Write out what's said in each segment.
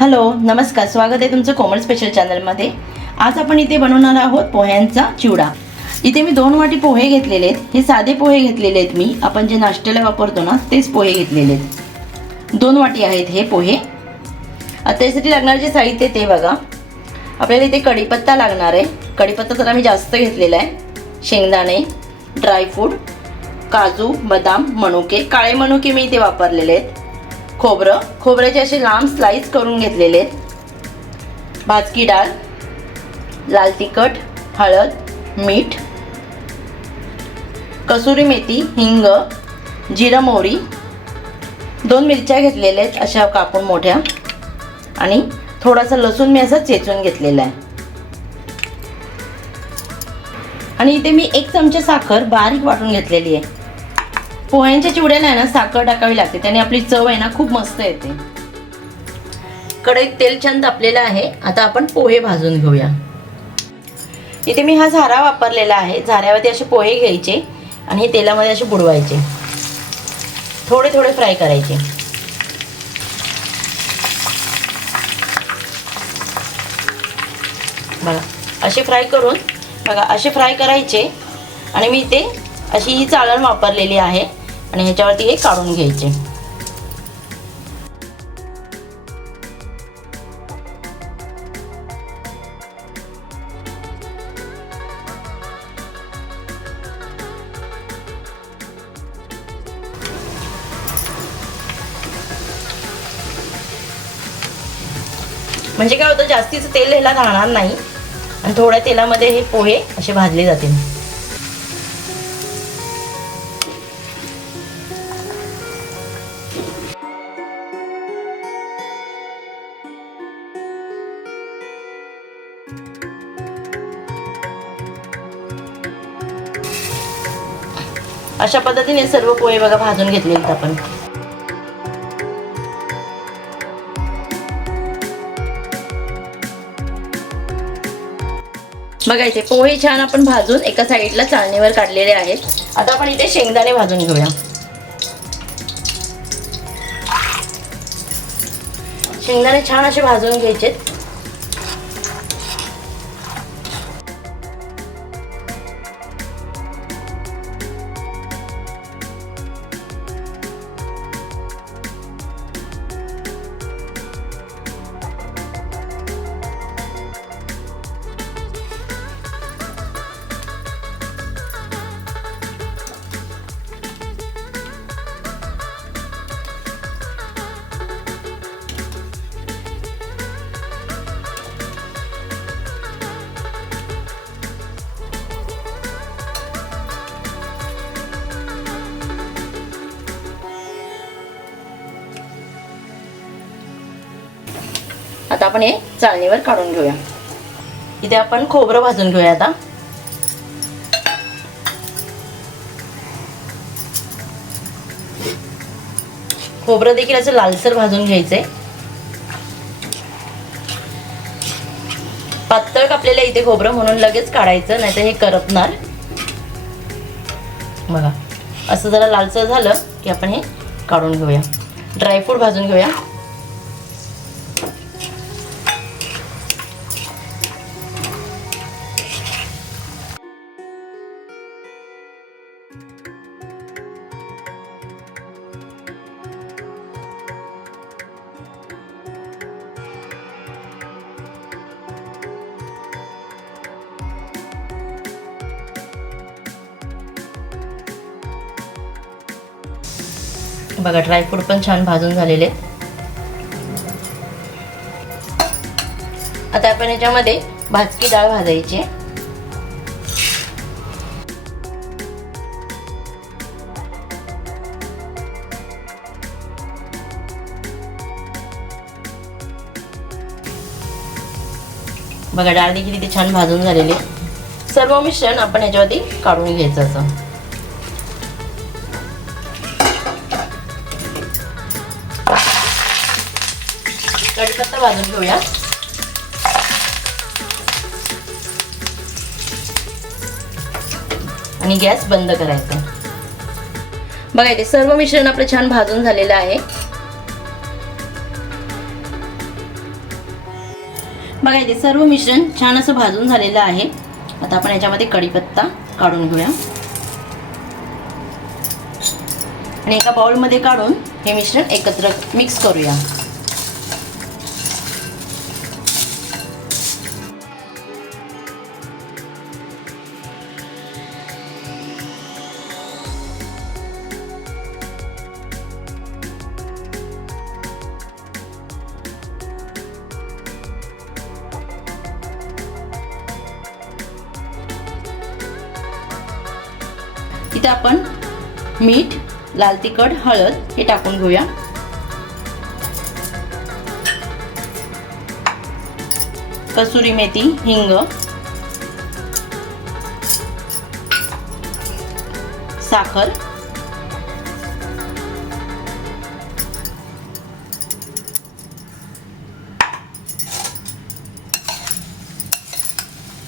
Hello नमस्कार, स्वागत आहे तुमचं कोमल स्पेशल चॅनलमध्ये। आज आपण इथे बनवणार आहोत पोह्यांचा चिवडा। इथे मी 2 वाटी पोहे घेतलेले आहेत। हे साधे पोहे घेतलेले आहेत मी, आपण जे नाश्त्याला वापरतो ना तेच पोहे घेतलेले आहेत। 2 वाटी आहेत हे पोहे। आता यासाठी लागणारे जे साहित्य ते बघा। आपल्याला इथे कढीपत्ता लागणार आहे। कढीपत्ता तर आम्ही जास्त घेतलेला आहे। शेंगदाणे, ड्रायफ्रूट, काजू, बदाम, मनुके, काळे मनुके मी इथे वापरलेले आहेत। खोबऱ्याचे असे लांब स्लाइस करून घेतलेले आहेत। भाजकी डाळ, लाल तिखट, हळद, मीठ, कसुरी मेथी, हिंग, जिरा मोहरी, 2 मिरच्या घेतलेल्या आहेत अशा कापून मोठ्या, आणि थोडासा लसूण मी असा चेचून घेतलेला आहे। आणि इथे मी 1 चमचा साखर बारीक वाटून घेतलेली आहे। पोह्यांच्या चिवड्याला आहे ना साखर टाकावी लागते, त्याने आपली चव आहे ना खूप मस्त येते। कढईत तेल छान तापलेलं आहे। आता आपण पोहे भाजून घेऊया। इथे मी हा झारा वापरलेला आहे। झाऱ्यावरती असे पोहे घ्यायचे आणि हे तेलामध्ये असे बुडवायचे, थोडे थोडे फ्राय करायचे। बघा असे फ्राय करून, बघा असे फ्राय करायचे। आणि मी इथे अशी ही चाळण वापरलेली आहे आणि ह्याच्यावरती हे काढून घ्यायचे। म्हणजे काय होतं, जास्तीचं तेल ह्याला राहणार नाही आणि थोड्या तेलामध्ये हे पोहे असे भाजले जातील। अशा पद्धतीने सर्व पोहे बघा भाजून घेतले आहेत आपण। बघा इथे पोहे छान आपण भाजून एका साईडला चाळणीवर काढलेले आहेत। आता आपण इथे शेंगदाणे भाजून घेऊया। शेंगदाणे छान असे भाजून घ्यायचे। आता आपण हे चाळणीवर काढून घेऊया। इथे आपण खोबरं भाजून घेऊया। आता खोबरं देखील असं लालसर भाजून घ्यायचंय। पातळ कापलेलं इथे खोबरं, म्हणून लगेच काढायचं, नाहीतर हे करपणार। बघा असं जरा लालसर झालं की आपण हे काढून घेऊया। ड्रायफ्रूट भाजून घेऊया। बघा ड्रायफ्रूट पण छान भाजून झालेले आहेत। आता आपण याच्यामध्ये भाजकी डाळ भाजायची। बघा डाळ देखील इथे छान भाजून झालेली आहे। सर्व मिश्रण आपण याच्यावरती काढून घ्यायचं असं। कढीपत्ता भाजून घेऊया। आणि गॅस बंद करायचा। बघा इथे सर्व मिश्रण आपलं छान भाजून झालेलं आहे। बघा इथे सर्व मिश्रण छान असं भाजून झालेलं आहे. आता आपण याच्यामध्ये कढीपत्ता काढून घेऊया आणि एका बाउलमध्ये काढून हे मिश्रण एकत्र मिक्स करूया. इथे आपण मीठ, लाल तिखट, हळद हे टाकून घेऊया. कसुरी मेथी, हिंग, साखर,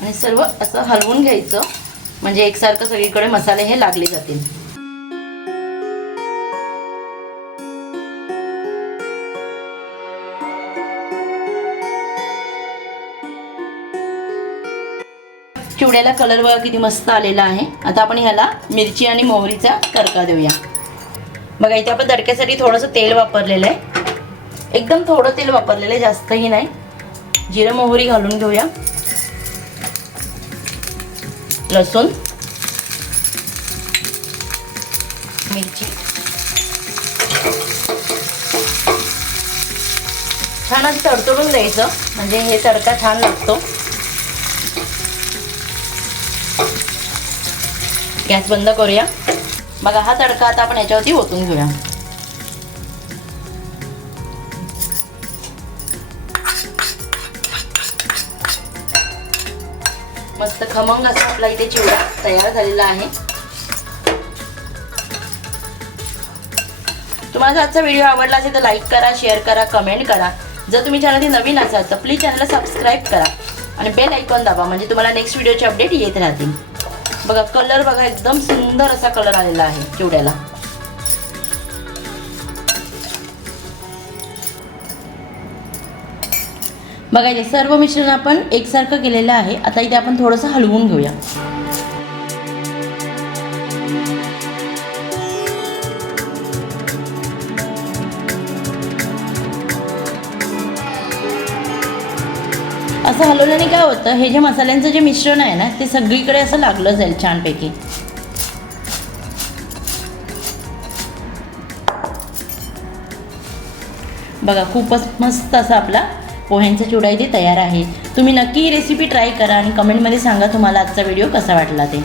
आणि सर्व असं हलवून घ्यायचं म्हणजे एकसारखं सगळीकडे मसाले हे लागले जातील. चिवड्याला कलर बघा किती मस्त आलेला आहे. आता आपण ह्याला मिरची आणि मोहरीचा तडका देऊया. बघा इथे आपण तडक्यासाठी थोडंसं तेल वापरलेलं आहे. एकदम थोडं तेल वापरलेलं आहे, जास्तही नाही. जिरं मोहरी घालून घेऊया. लसूण, मिरची छान असं तडतडून द्यायचं म्हणजे हे तडका छान लागतो. गॅस बंद करूया. बघा हा तडका आता आपण याच्यावरती ओतून घेऊया. मस्त खमंग असा आपला इथे चिवडा तयार झालेला आहे. तुम्हाला आजचा व्हिडिओ आवडला असेल तर लाईक करा, शेअर करा, कमेंट करा. जर तुम्ही चॅनलमध्ये नवीन असाल तर प्लीज चॅनलला सबस्क्राईब करा आणि बेल आयकॉन दाबा म्हणजे तुम्हाला नेक्स्ट व्हिडिओचे अपडेट येत राहतील. बघा कलर बघा एकदम सुंदर असा कलर आलेला आहे चिवड्याला. बघा इथे सर्व मिश्रण आपण एकसारखं केलेलं आहे. आता इथे आपण थोडंसं हलवून घेऊया. असं हलवल्याने काय होतं, हे जे मसाल्यांचं जे मिश्रण आहे ना ते सगळीकडे असं लागलं जाईल छानपैकी. बघा खूपच मस्त असा आपला पोह्यांचा चिवडा इथे तयार आहे. तुम्ही नक्की ही रेसिपी ट्राय करा आणि कमेंटमध्ये सांगा तुम्हाला आजचा व्हिडिओ कसा वाटला ते.